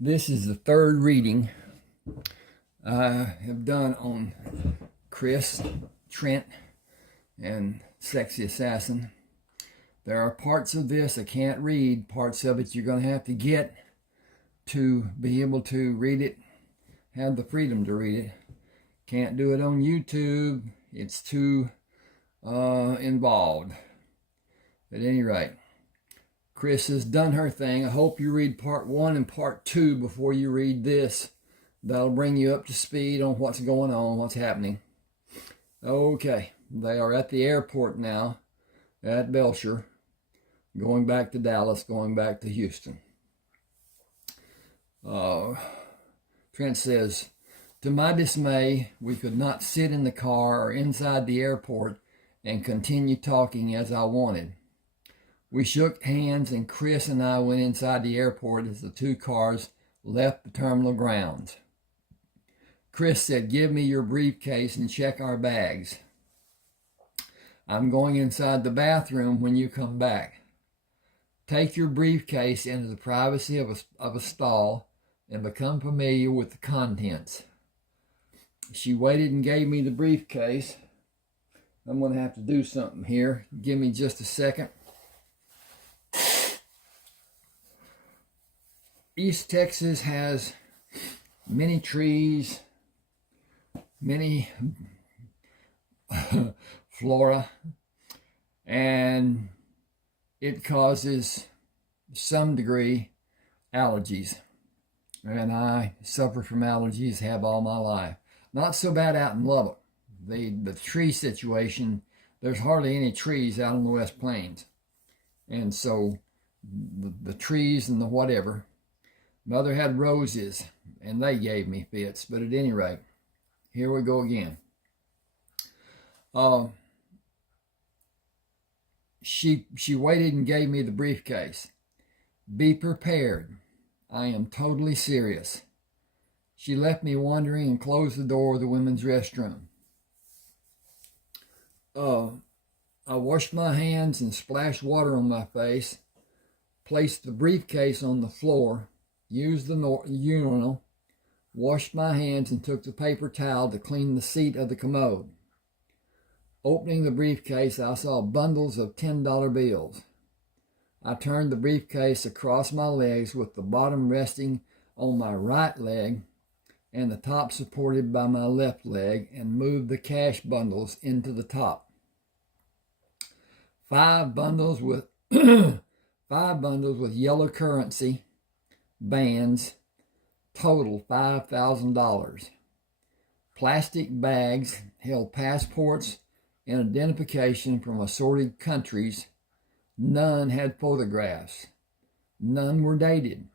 This is the third reading I have done on Chris, Trent, and Sexy Assassin. There are parts of this I can't read. Parts of it you're going to have to get to be able to read it, have the freedom to read it. Can't do it on YouTube. It's too involved. At any rate, Chris has done her thing. I hope you read part 1 and part 2 before you read this. That'll bring you up to speed on what's going on, what's happening. Okay, they are at the airport now at Belcher, going back to Dallas, going back to Houston. Trent says, to my dismay, we could not sit in the car or inside the airport and continue talking as I wanted. We shook hands and Chris and I went inside the airport as the two cars left the terminal grounds. Chris said, give me your briefcase and check our bags. I'm going inside the bathroom when you come back. Take your briefcase into the privacy of a stall and become familiar with the contents. She waited and gave me the briefcase. I'm going to have to do something here. Give me just a second. East Texas has many trees, many flora, and it causes some degree allergies. And I suffer from allergies, have all my life. Not so bad out in Lubbock. The tree situation, there's hardly any trees out on the West Plains. And so the trees and the whatever. Mother had roses, and they gave me fits. But at any rate, here we go again. She waited and gave me the briefcase. Be prepared. I am totally serious. She left me wondering and closed the door of the women's restroom. I washed my hands and splashed water on my face, placed the briefcase on the floor, used the urinal, washed my hands, and took the paper towel to clean the seat of the commode. Opening the briefcase, I saw bundles of $10 bills. I turned the briefcase across my legs with the bottom resting on my right leg and the top supported by my left leg and moved the cash bundles into the top. 5 bundles with 5 bundles with yellow currency bands, total $5,000. Plastic bags held passports and identification from assorted countries. None had photographs. None were dated.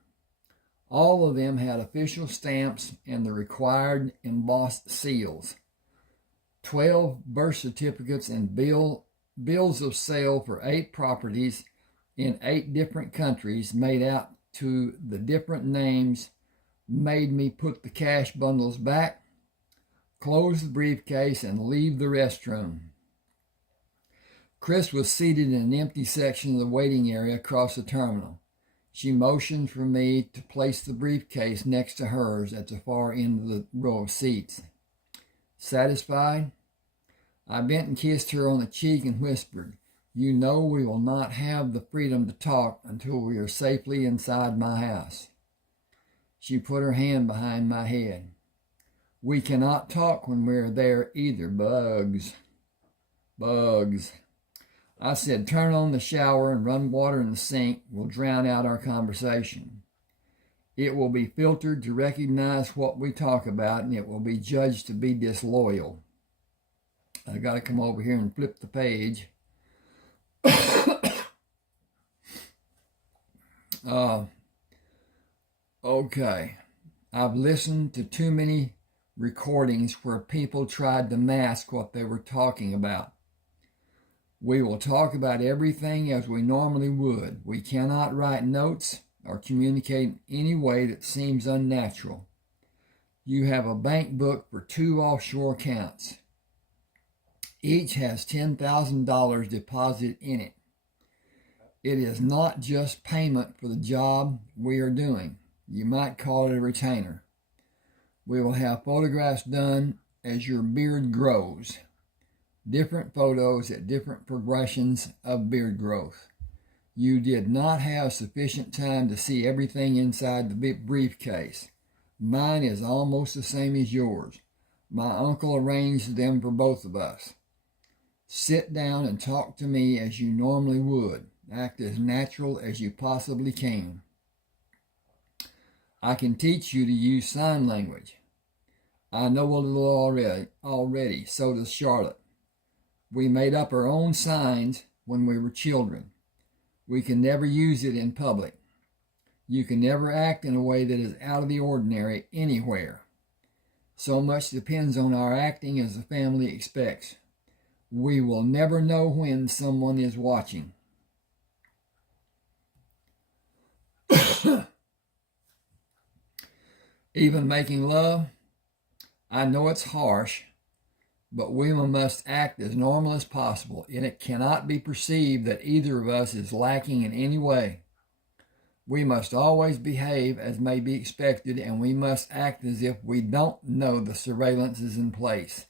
All of them had official stamps and the required embossed seals. 12 birth certificates and bills of sale for 8 properties in 8 different countries made out to the different names made me put the cash bundles back, close the briefcase, and leave the restroom. Chris was seated in an empty section of the waiting area across the terminal. She motioned for me to place the briefcase next to hers at the far end of the row of seats. Satisfied? I bent and kissed her on the cheek and whispered, you know we will not have the freedom to talk until we are safely inside my house. She put her hand behind my head. We cannot talk when we are there either. Bugs. I said, turn on the shower and run water in the sink. Will drown out our conversation. It will be filtered to recognize what we talk about, and it will be judged to be disloyal. I got to come over here and flip the page. Okay. I've listened to too many recordings where people tried to mask what they were talking about. We will talk about everything as we normally would. We cannot write notes or communicate in any way that seems unnatural. You have a bank book for 2 offshore accounts. Each has $10,000 deposited in it. It is not just payment for the job we are doing. You might call it a retainer. We will have photographs done as your beard grows. Different photos at different progressions of beard growth. You did not have sufficient time to see everything inside the briefcase. Mine is almost the same as yours. My uncle arranged them for both of us. Sit down and talk to me as you normally would. Act as natural as you possibly can. I can teach you to use sign language. I know a little already, so does Charlotte. We made up our own signs when we were children. We can never use it in public. You can never act in a way that is out of the ordinary anywhere. So much depends on our acting as the family expects. We will never know when someone is watching. Even making love, I know it's harsh, but we must act as normal as possible, and it cannot be perceived that either of us is lacking in any way. We must always behave as may be expected, and we must act as if we don't know the surveillance is in place.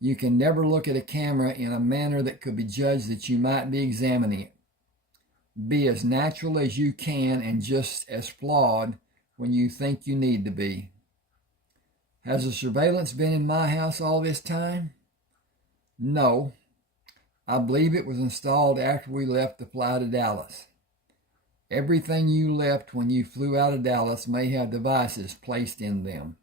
You can never look at a camera in a manner that could be judged that you might be examining it. Be as natural as you can and just as flawed when you think you need to be. Has the surveillance been in my house all this time? No. I believe it was installed after we left to fly to Dallas. Everything you left when you flew out of Dallas may have devices placed in them.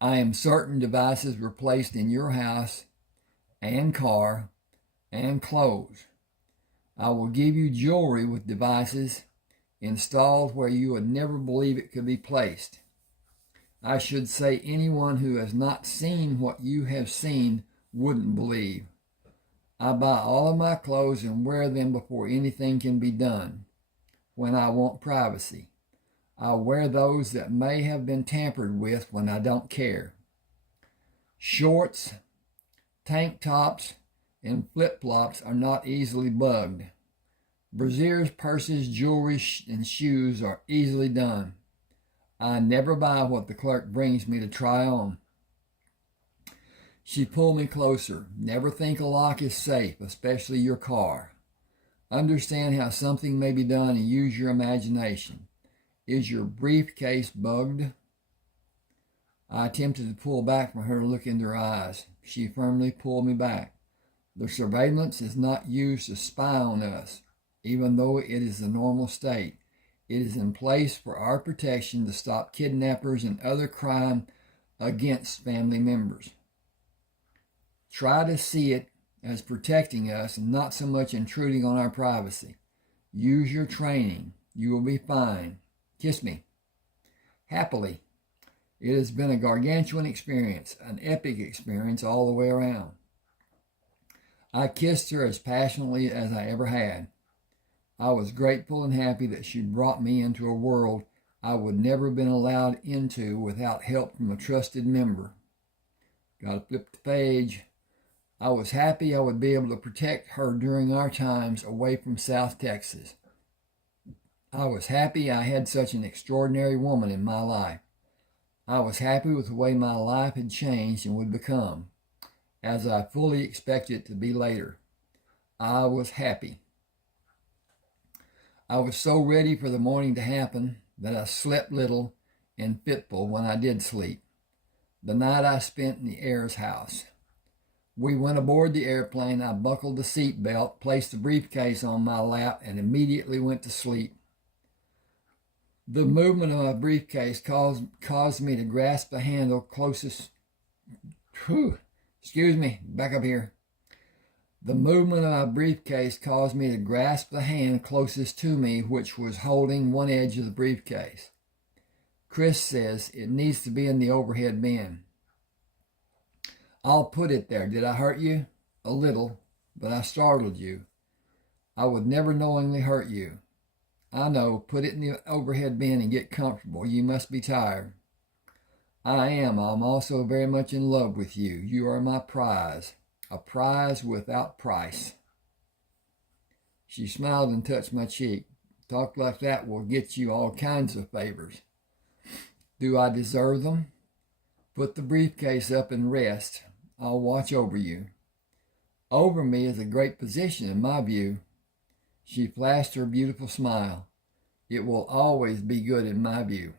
I am certain devices were placed in your house and car and clothes. I will give you jewelry with devices installed where you would never believe it could be placed. I should say anyone who has not seen what you have seen wouldn't believe. I buy all of my clothes and wear them before anything can be done. When I want privacy, I wear those that may have been tampered with when I don't care. Shorts, tank tops, and flip-flops are not easily bugged. Brassieres, purses, jewelry, and shoes are easily done. I never buy what the clerk brings me to try on. She pulled me closer. Never think a lock is safe, especially your car. Understand how something may be done and use your imagination. Is your briefcase bugged? I attempted to pull back from her, look into her eyes. She firmly pulled me back. The surveillance is not used to spy on us, even though it is the normal state. It is in place for our protection to stop kidnappers and other crime against family members. Try to see it as protecting us and not so much intruding on our privacy. Use your training. You will be fine. Kiss me. Happily. It has been a gargantuan experience, an epic experience all the way around. I kissed her as passionately as I ever had. I was grateful and happy that she brought me into a world I would never have been allowed into without help from a trusted member. Got to flip the page. I was happy I would be able to protect her during our times away from South Texas. I was happy I had such an extraordinary woman in my life. I was happy with the way my life had changed and would become, as I fully expected it to be later. I was happy. I was so ready for the morning to happen that I slept little and fitful when I did sleep. The night I spent in the heir's house. We went aboard the airplane. I buckled the seat belt, placed the briefcase on my lap, and immediately went to sleep. The movement of my briefcase caused me to grasp the handle closest. Back up here. The movement of my briefcase caused me to grasp the hand closest to me, which was holding one edge of the briefcase. Chris says it needs to be in the overhead bin. I'll put it there. Did I hurt you? A little, but I startled you. I would never knowingly hurt you. I know. Put it in the overhead bin and get comfortable. You must be tired. I am. I'm also very much in love with you. You are my prize. A prize without price. She smiled and touched my cheek. Talk like that will get you all kinds of favors. Do I deserve them? Put the briefcase up and rest. I'll watch over you. Over me is a great position in my view. She flashed her beautiful smile. It will always be good in my view.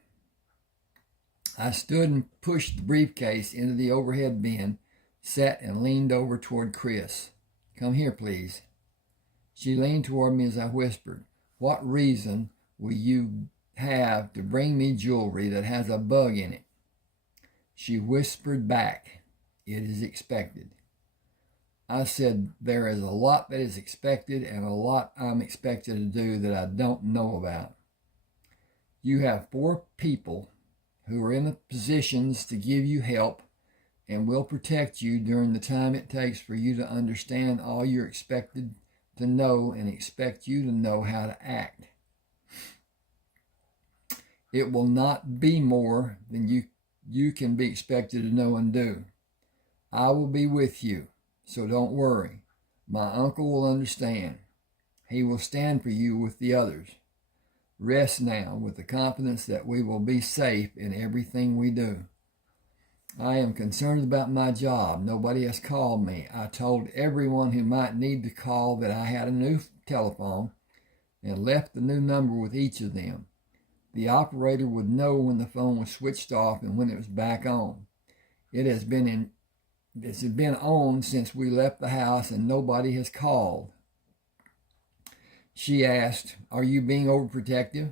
I stood and pushed the briefcase into the overhead bin, sat and leaned over toward Chris. Come here, please. She leaned toward me as I whispered, what reason will you have to bring me jewelry that has a bug in it? She whispered back, it is expected. I said, there is a lot that is expected and a lot I'm expected to do that I don't know about. You have 4 people who are in the positions to give you help and will protect you during the time it takes for you to understand all you're expected to know and expect you to know how to act. It will not be more than you can be expected to know and do. I will be with you, so don't worry. My uncle will understand. He will stand for you with the others. Rest now with the confidence that we will be safe in everything we do. I am concerned about my job. Nobody has called me. I told everyone who might need to call that I had a new telephone and left the new number with each of them. The operator would know when the phone was switched off and when it was back on. It has been on since we left the house and nobody has called. She asked, are you being overprotective?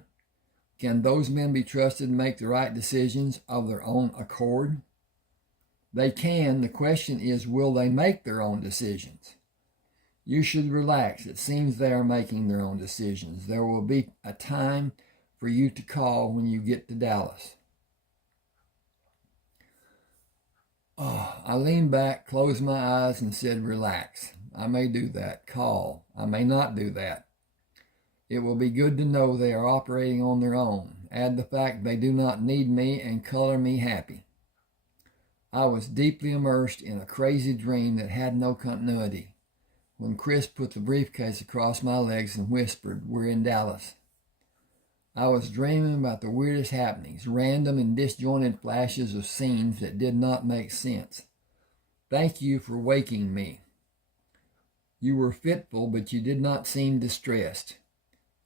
Can those men be trusted to make the right decisions of their own accord? They can. The question is, will they make their own decisions? You should relax. It seems they are making their own decisions. There will be a time for you to call when you get to Dallas. I leaned back, closed my eyes, and said, relax. I may do that. Call. I may not do that. It will be good to know they are operating on their own. Add the fact they do not need me and color me happy. I was deeply immersed in a crazy dream that had no continuity when Chris put the briefcase across my legs and whispered, we're in Dallas. I was dreaming about the weirdest happenings, random and disjointed flashes of scenes that did not make sense. Thank you for waking me. You were fitful, but you did not seem distressed.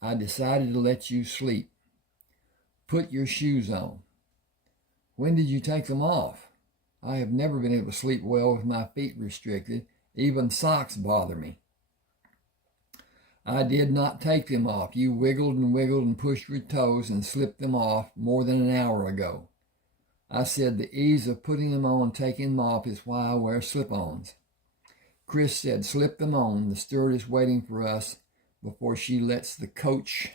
I decided to let you sleep. Put your shoes on. When did you take them off? I have never been able to sleep well with my feet restricted. Even socks bother me. I did not take them off. You wiggled and pushed your toes and slipped them off more than an hour ago. I said the ease of putting them on and taking them off is why I wear slip-ons. Chris said, slip them on. The steward is waiting for us before she lets the coach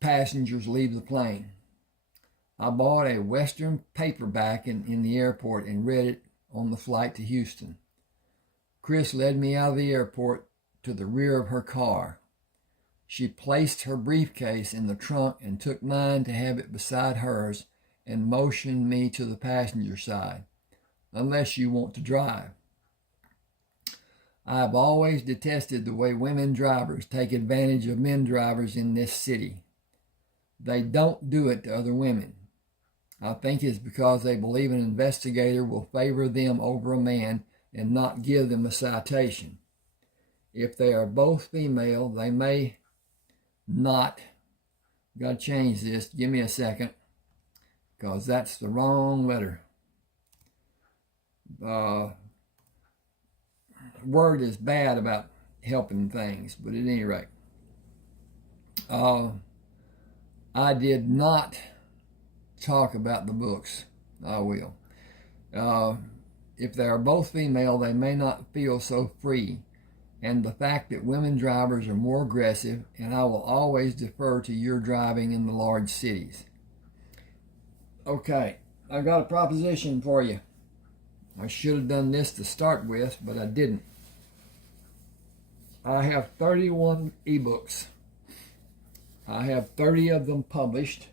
passengers leave the plane. I bought a Western paperback in the airport and read it on the flight to Houston. Chris led me out of the airport to the rear of her car. She placed her briefcase in the trunk and took mine to have it beside hers and motioned me to the passenger side, unless you want to drive. I've always detested the way women drivers take advantage of men drivers in this city. They don't do it to other women. I think it's because they believe an investigator will favor them over a man and not give them a citation. If they are both female, they may not. Got to change this. Give me a second, because that's the wrong letter. Word is bad about helping things, but at any rate, I did not talk about the books. I will. If they are both female, they may not feel so free, and the fact that women drivers are more aggressive, and I will always defer to your driving in the large cities. Okay, I got a proposition for you. I should have done this to start with, but I didn't. I have 31 eBooks. I have 30 of them published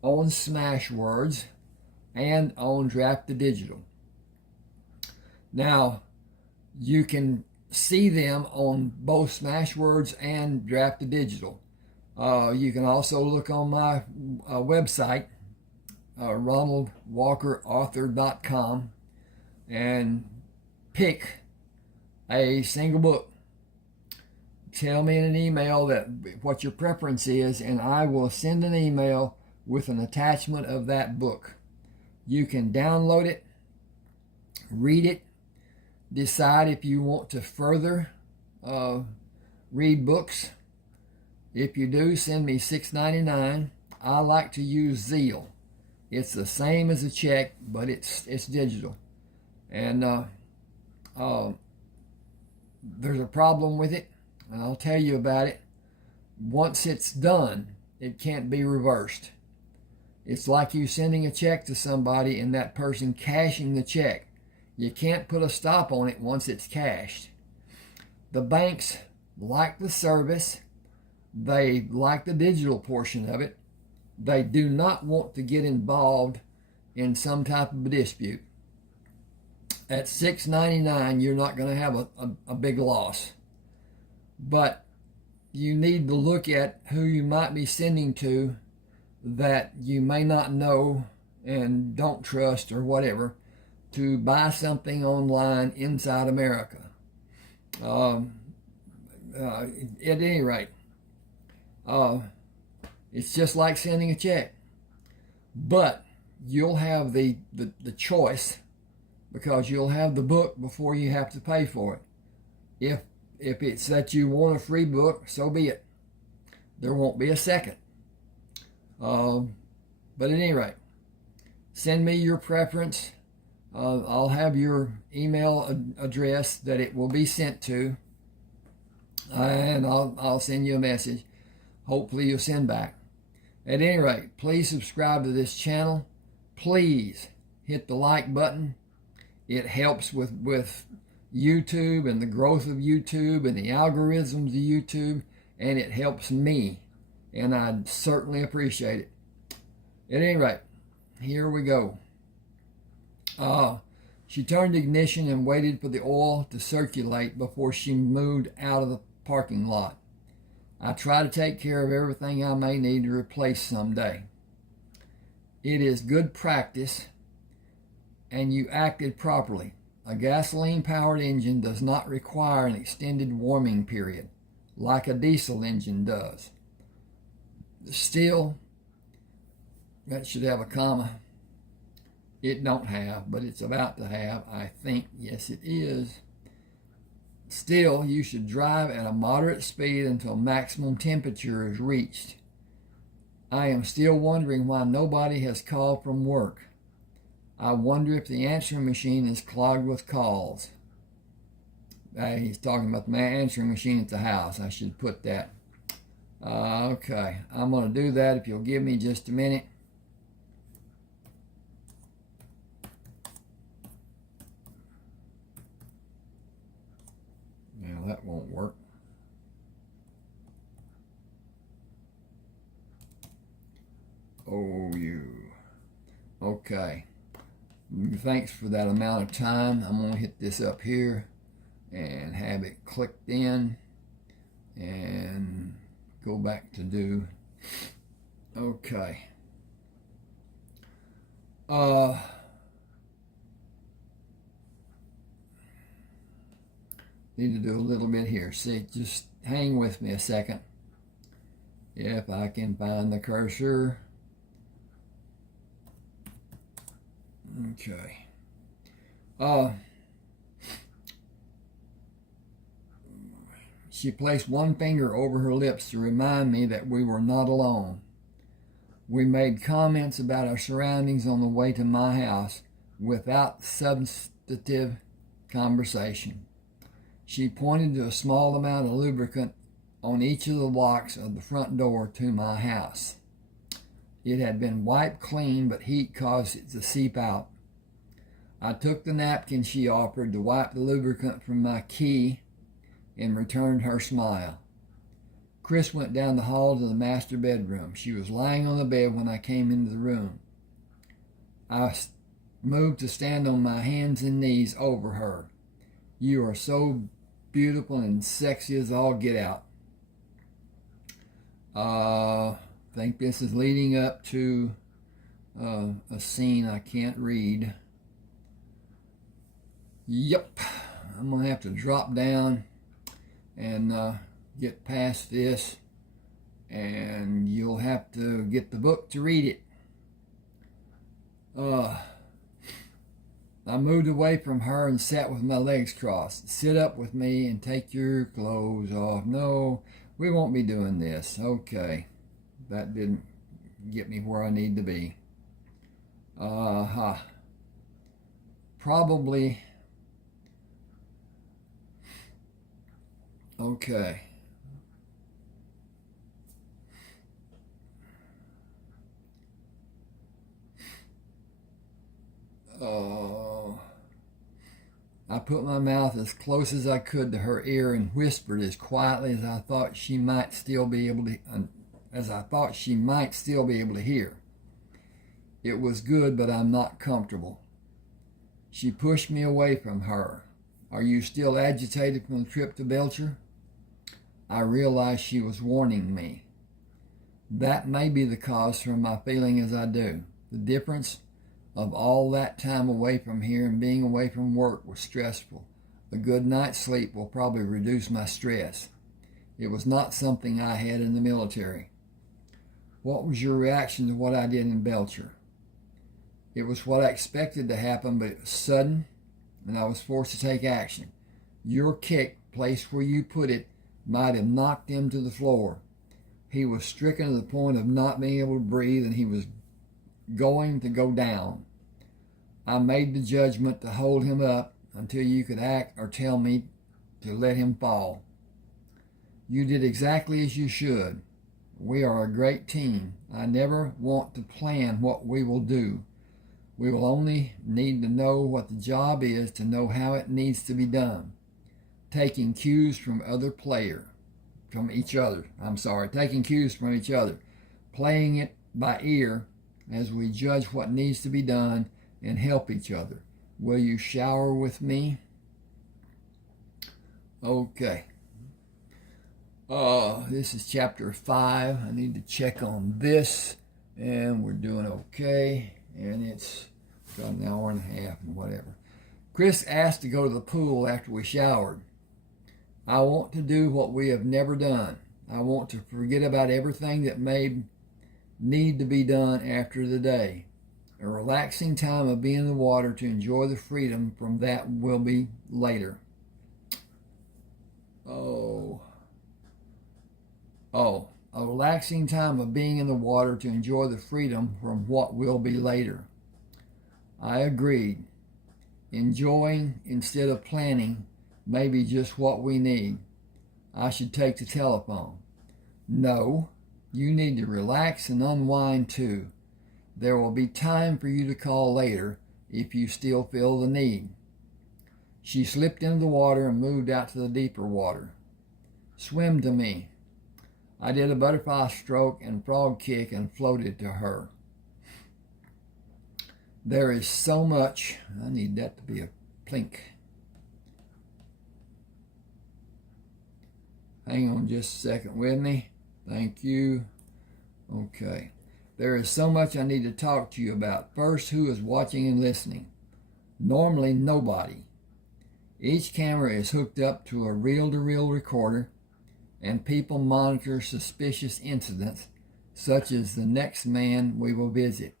on Smashwords and on Draft to Digital. Now, you can see them on both Smashwords and Draft to Digital. You can also look on my website, ronaldwalkerauthor.com, and pick a single book. Tell me in an email what your preference is, and I will send an email with an attachment of that book. You can download it, read it, decide if you want to further read books. If you do, send me $6.99. I like to use Zeal. It's the same as a check, but it's digital. And there's a problem with it, and I'll tell you about it. Once it's done, it can't be reversed. It's like you sending a check to somebody and that person cashing the check. You can't put a stop on it once it's cashed. The banks like the service. They like the digital portion of it. They do not want to get involved in some type of a dispute. At $6.99, you're not going to have a big loss. But you need to look at who you might be sending to that you may not know and don't trust or whatever, to buy something online inside America. At any rate, it's just like sending a check. But you'll have the choice, because you'll have the book before you have to pay for it. If it's that you want a free book, so be it. There won't be a second. But at any rate, send me your preference. I'll have your email address that it will be sent to, and I'll send you a message. Hopefully you'll send back. At any rate, please subscribe to this channel. Please hit the like button. It helps with YouTube and the growth of YouTube and the algorithms of YouTube, and it helps me, and I'd certainly appreciate it. At any rate, here we go. She turned the ignition and waited for the oil to circulate before she moved out of the parking lot. I try to take care of everything I may need to replace someday. It is good practice, and you acted properly. A gasoline-powered engine does not require an extended warming period like a diesel engine does. Still, that should have a comma. It don't have, but it's about to have, I think. Yes, it is. Still, you should drive at a moderate speed until maximum temperature is reached. I am still wondering why nobody has called from work. I wonder if the answering machine is clogged with calls. He's talking about the answering machine at the house. I should put that. Okay, I'm going to do that if you'll give me just a minute. Now that won't work. Oh, you. Okay. Thanks for that amount of time. I'm going to hit this up here and have it clicked in and go back to do. Okay. Need to do a little bit here. See, just hang with me a second. If I can find the cursor. Okay. She placed one finger over her lips to remind me that we were not alone. We made comments about our surroundings on the way to my house without substantive conversation. She pointed to a small amount of lubricant on each of the locks of the front door to my house. It had been wiped clean, but heat caused it to seep out. I took the napkin she offered to wipe the lubricant from my key and returned her smile. Chris went down the hall to the master bedroom. She was lying on the bed when I came into the room. I moved to stand on my hands and knees over her. You are so beautiful and sexy as all get out. I think this is leading up to a scene I can't read. Yep, I'm going to have to drop down and get past this, and you'll have to get the book to read it. I moved away from her and sat with my legs crossed. Sit up with me and take your clothes off. No, we won't be doing this. Okay, that didn't get me where I need to be. Probably. Okay. I put my mouth as close as I could to her ear and whispered as quietly as I thought she might still be able to hear. It was good, but I'm not comfortable. She pushed me away from her. Are you still agitated from the trip to Belcher? I realized she was warning me. That may be the cause for my feeling as I do. The difference of all that time away from here and being away from work was stressful. A good night's sleep will probably reduce my stress. It was not something I had in the military. What was your reaction to what I did in Belcher? It was what I expected to happen, but it was sudden, and I was forced to take action. Your kick, placed where you put it, might have knocked him to the floor. He was stricken to the point of not being able to breathe, and he was going to go down. I made the judgment to hold him up until you could act or tell me to let him fall. You did exactly as you should. We are a great team. I never want to plan what we will do. We will only need to know what the job is to know how it needs to be done. Taking cues from each other. Playing it by ear as we judge what needs to be done and help each other. Will you shower with me? Okay. This is chapter 5. I need to check on this, and we're doing okay. And it's got an hour and a half and whatever. Chris asked to go to the pool after we showered. I want to do what we have never done. I want to forget about everything that may need to be done after the day. A relaxing time of being in the water to enjoy the freedom from that will be later. A relaxing time of being in the water to enjoy the freedom from what will be later. I agreed. Enjoying instead of planning may be just what we need. I should take the telephone. No, you need to relax and unwind too. There will be time for you to call later if you still feel the need. She slipped into the water and moved out to the deeper water. Swim to me. I did a butterfly stroke and frog kick and floated to her. There is so much. I need that to be a plink. Hang on just a second with me. Thank you. Okay. There is so much I need to talk to you about. First, who is watching and listening? Normally, nobody. Each camera is hooked up to a reel-to-reel recorder, and people monitor suspicious incidents, such as the next man we will visit.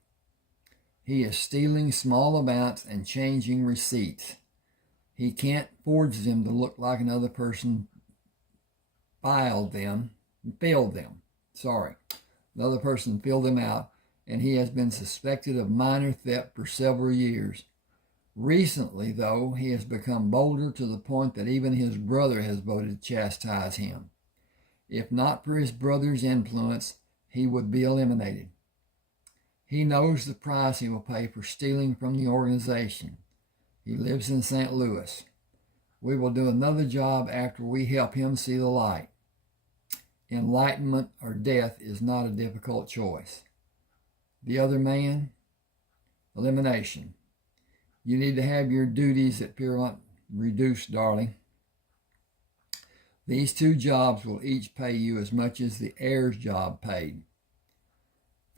He is stealing small amounts and changing receipts. He can't forge them to look like another person filled them. Another person filled them out, and he has been suspected of minor theft for several years. Recently, though, he has become bolder to the point that even his brother has voted to chastise him. If not for his brother's influence, he would be eliminated. He knows the price he will pay for stealing from the organization. He lives in St. Louis. We will do another job after we help him see the light. Enlightenment or death is not a difficult choice. The other man? Elimination. You need to have your duties at Piermont reduced, darling. These two jobs will each pay you as much as the heir's job paid.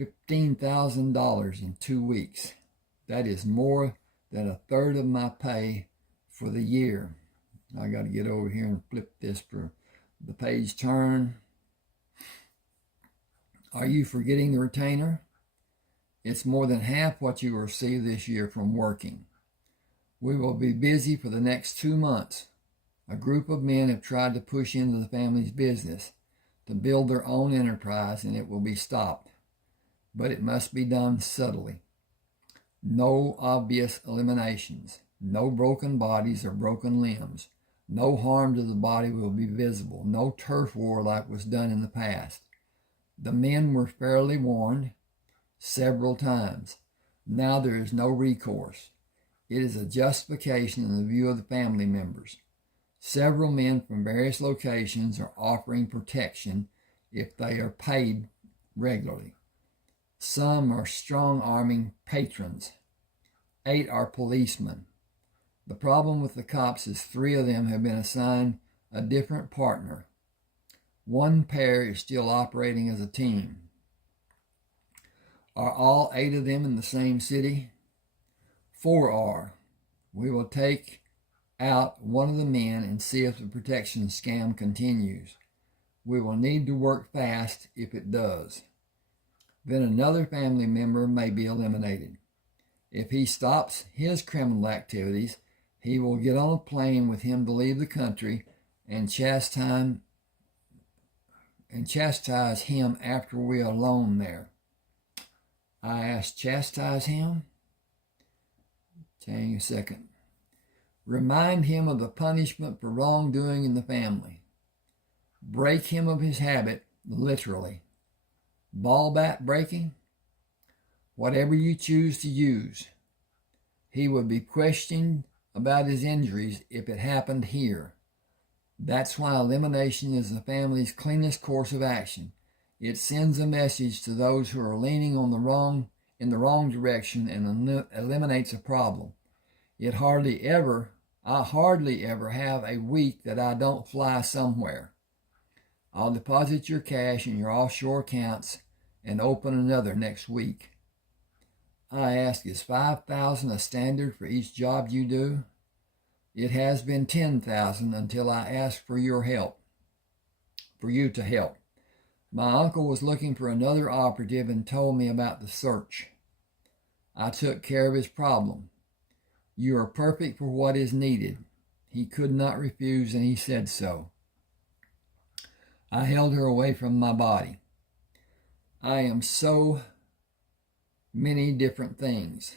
$15,000 in 2 weeks. That is more than a third of my pay for the year. I got to get over here and flip this for the page turn. Are you forgetting the retainer? It's more than half what you will receive this year from working. We will be busy for the next 2 months. A group of men have tried to push into the family's business to build their own enterprise, and it will be stopped. But it must be done subtly. No obvious eliminations. No broken bodies or broken limbs. No harm to the body will be visible. No turf war like was done in the past. The men were fairly warned several times. Now there is no recourse. It is a justification in the view of the family members. Several men from various locations are offering protection if they are paid regularly. Some are strong-arming patrons. 8 are policemen. The problem with the cops is 3 of them have been assigned a different partner. 1 pair is still operating as a team. Are all 8 of them in the same city? 4 are. We will take out one of the men and see if the protection scam continues. We will need to work fast if it does. Then another family member may be eliminated. If he stops his criminal activities, he will get on a plane with him to leave the country and chastise him after we are alone there. I asked, chastise him? Hang a second. Remind him of the punishment for wrongdoing in the family. Break him of his habit, literally. Ball bat breaking? Whatever you choose to use. He would be questioned about his injuries if it happened here. That's why elimination is the family's cleanest course of action. It sends a message to those who are leaning in the wrong direction and eliminates a problem. I hardly ever have a week that I don't fly somewhere. I'll deposit your cash in your offshore accounts and open another next week. I ask, is $5,000 a standard for each job you do? It has been $10,000 until I asked for you to help. My uncle was looking for another operative and told me about the search. I took care of his problem. You are perfect for what is needed. He could not refuse, and he said so. I held her away from my body. I am so many different things.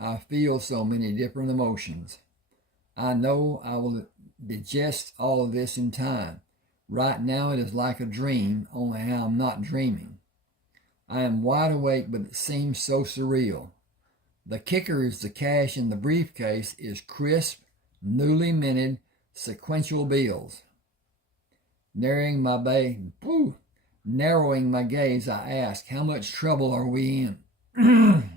I feel so many different emotions. I know I will digest all of this in time. Right now it is like a dream, only I'm not dreaming. I am wide awake, but it seems so surreal. The kicker is the cash in the briefcase is crisp, newly minted, sequential bills. Narrowing my gaze, I ask, how much trouble are we in?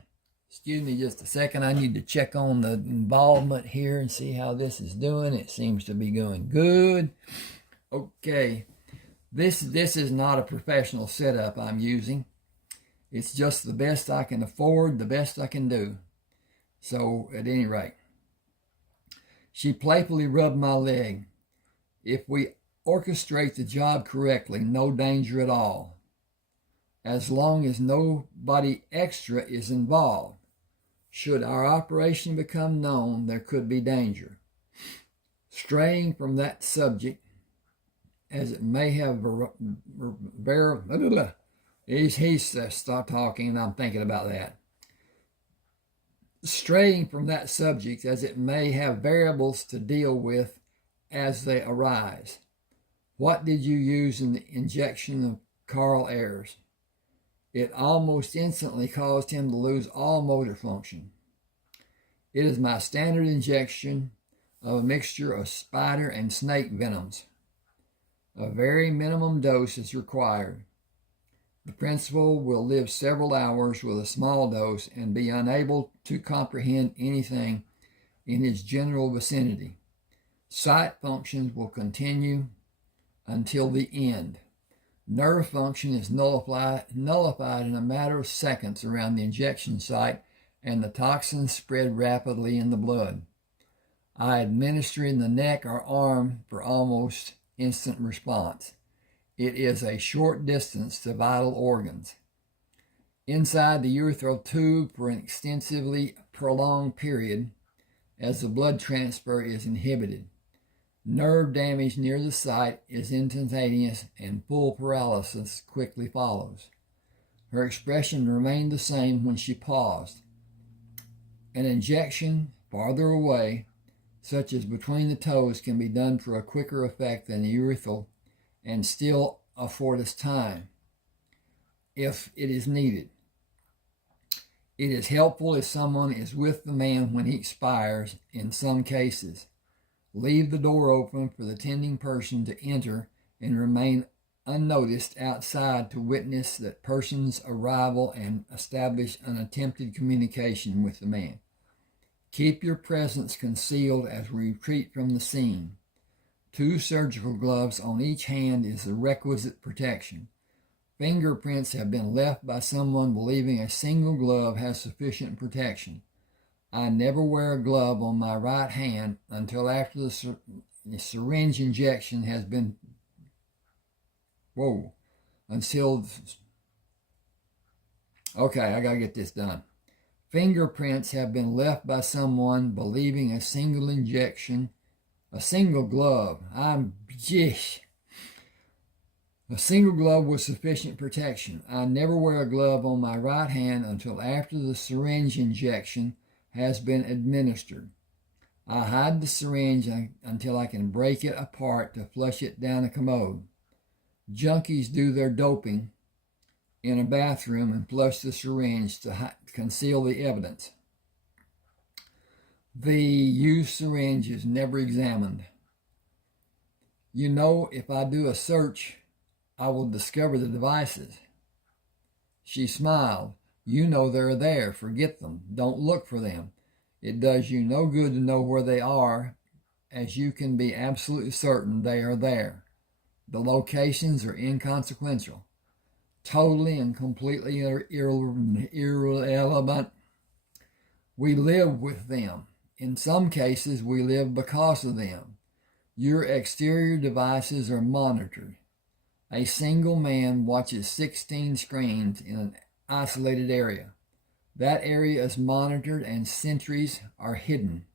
Excuse me just a second. I need to check on the involvement here and see how this is doing. It seems to be going good. Okay. This is not a professional setup I'm using. It's just the best I can afford, the best I can do. So, at any rate, she playfully rubbed my leg. If we orchestrate the job correctly, no danger at all. As long as nobody extra is involved. Should our operation become known, there could be danger. Straying from that subject, as it may have he's stopped talking and I'm thinking about that. Straying from that subject, as it may have variables to deal with as they arise. What did you use in the injection of Carl Ayers? It almost instantly caused him to lose all motor function. It is my standard injection of a mixture of spider and snake venoms. A very minimum dose is required. The principal will live several hours with a small dose and be unable to comprehend anything in his general vicinity. Sight functions will continue until the end. Nerve function is nullified in a matter of seconds around the injection site, and the toxins spread rapidly in the blood. I administer in the neck or arm for almost instant response. It is a short distance to vital organs. Inside the urethral tube for an extensively prolonged period, as the blood transfer is inhibited. Nerve damage near the site is instantaneous, and full paralysis quickly follows. Her expression remained the same when she paused. An injection farther away, such as between the toes, can be done for a quicker effect than the urethral and still afford us time if it is needed. It is helpful if someone is with the man when he expires in some cases. Leave the door open for the tending person to enter and remain unnoticed outside to witness that person's arrival and establish an attempted communication with the man. Keep your presence concealed as we retreat from the scene. 2 surgical gloves on each hand is the requisite protection. Fingerprints have been left by someone believing a single glove has sufficient protection. I never wear a glove on my right hand until after the syringe injection has been... Okay, I gotta get this done. Fingerprints have been left by someone believing a single glove. A single glove with sufficient protection. I never wear a glove on my right hand until after the syringe injection has been administered. I hide the syringe until I can break it apart to flush it down a commode. Junkies do their doping in a bathroom and flush the syringe to conceal the evidence. The used syringe is never examined. You know, if I do a search, I will discover the devices. She smiled. You know they're there. Forget them. Don't look for them. It does you no good to know where they are, as you can be absolutely certain they are there. The locations are inconsequential, totally and completely irrelevant. We live with them. In some cases, we live because of them. Your exterior devices are monitored. A single man watches 16 screens in an isolated area. That area is monitored and sentries are hidden,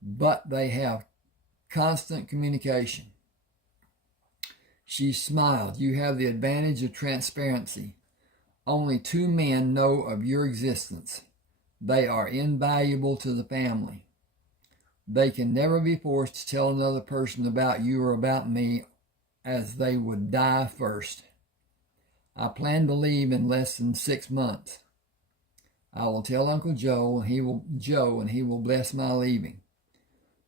but they have constant communication. She smiled. You have the advantage of transparency. Only 2 men know of your existence. They are invaluable to the family. They can never be forced to tell another person about you or about me, as they would die first. I plan to leave in less than 6 months. I will tell Uncle Joe, and he will bless my leaving.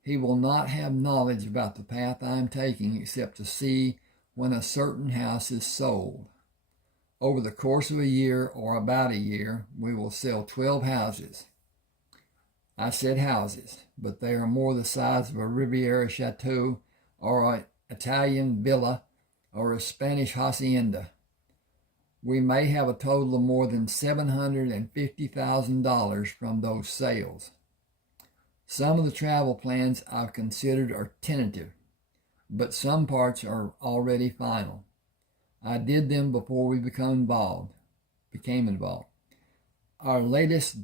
He will not have knowledge about the path I am taking except to see when a certain house is sold. Over the course of a year or about a year, we will sell 12 houses. I said houses, but they are more the size of a Riviera chateau or an Italian villa or a Spanish hacienda. We may have a total of more than $750,000 from those sales. Some of the travel plans I've considered are tentative, but some parts are already final. I did them before we became involved. Our latest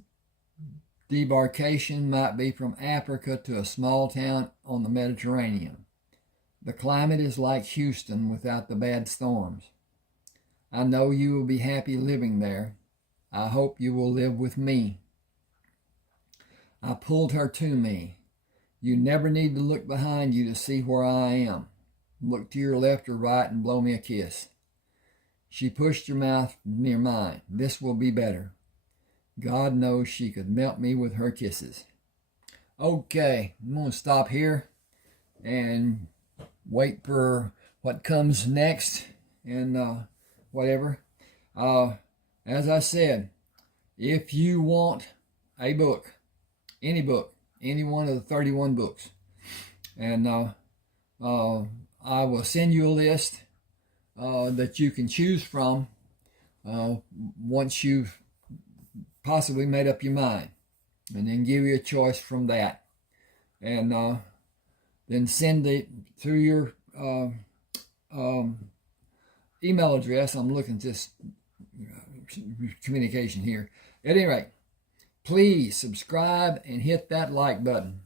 debarkation might be from Africa to a small town on the Mediterranean. The climate is like Houston without the bad storms. I know you will be happy living there. I hope you will live with me. I pulled her to me. You never need to look behind you to see where I am. Look to your left or right and blow me a kiss. She pushed her mouth near mine. This will be better. God knows she could melt me with her kisses. Okay, I'm going to stop here and wait for what comes next and whatever. As I said, if you want a book, any one of the 31 books, and I will send you a list that you can choose from once you've possibly made up your mind, and then give you a choice from that, and then send it through your email address. I'm looking at this communication here. At any rate, please subscribe and hit that like button.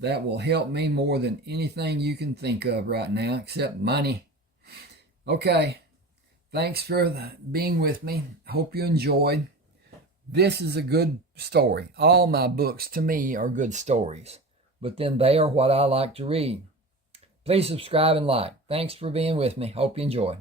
That will help me more than anything you can think of right now, except money. Okay, thanks for being with me. Hope you enjoyed. This is a good story. All my books, to me, are good stories, but then they are what I like to read. Please subscribe and like. Thanks for being with me. Hope you enjoy.